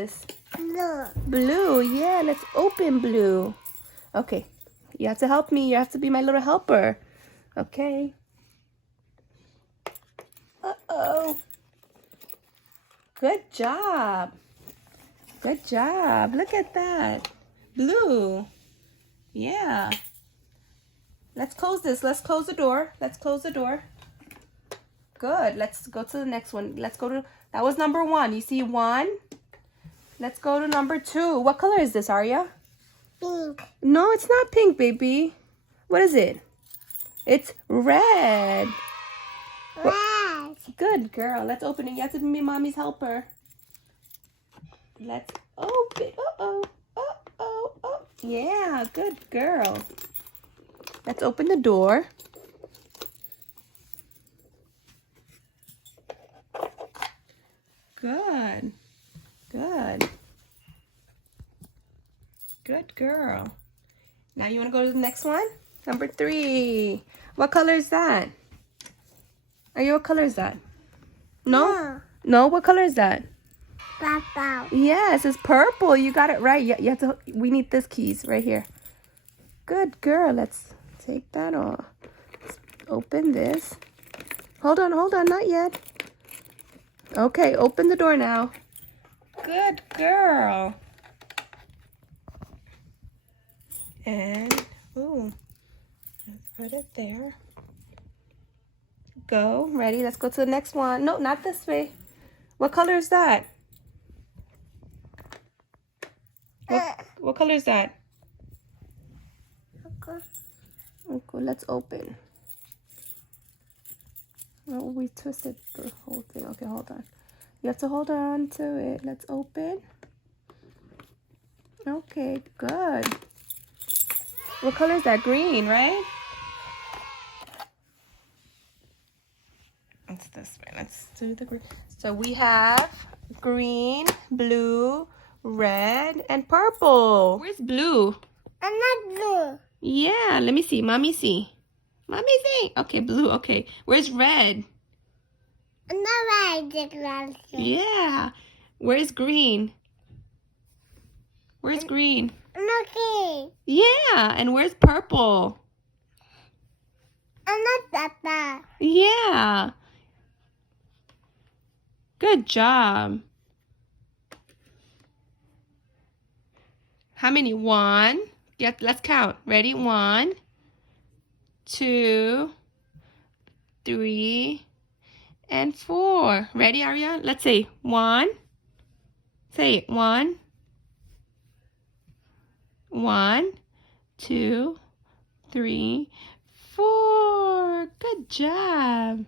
this? Blue. Blue. Yeah, let's open blue. Okay. You have to help me. You have to be my little helper. Okay. Uh-oh. Good job. Good job. Look at that. Blue. Yeah. Let's close this. Let's close the door. Let's close the door. Good. Let's go to the next one. Let's go to, that was number 1. You see 1? Let's go to number 2. What color is this, Arya? Pink. No, it's not pink, baby. What is it? It's red. Red. Good girl. Let's open it. You have to be mommy's helper. Let's open. Uh-oh. Uh-oh. Oh. Yeah, good girl. Let's open the door. Good. Good. Good girl. Now you want to go to the next one? Number 3. What color is that? What color is that? No? No? What color is that? Purple. Yes, it's purple. You got it right. You have to. We need this keys right here. Good girl. Let's take that off. Let's open this. Hold on, not yet. Okay, open the door now. Good girl. And, ooh, let's put it there. Go. Ready? Let's go to the next one. No, not this way. What color is that? What color is that? Okay. Okay, let's open. Oh, we twisted the whole thing. Okay, hold on. You have to hold on to it. Let's open. Okay, good. What color is that? Green, right? It's this way. Let's do the green. So we have green, blue, red, and purple. Where's blue? I'm not blue. Yeah, let me see. Mommy see. Mommy see. Okay, blue. Okay. Where's red? I'm not red. Yeah. Where's green? Where's green? I'm okay. Yeah. And where's purple? I'm not Papa. Yeah. Good job. How many? 1. Let's count. Ready? 1, 2, 3, and 4. Ready, Arya? Let's say 1. Say it. 1, 1, 2, 3, 4. Good job.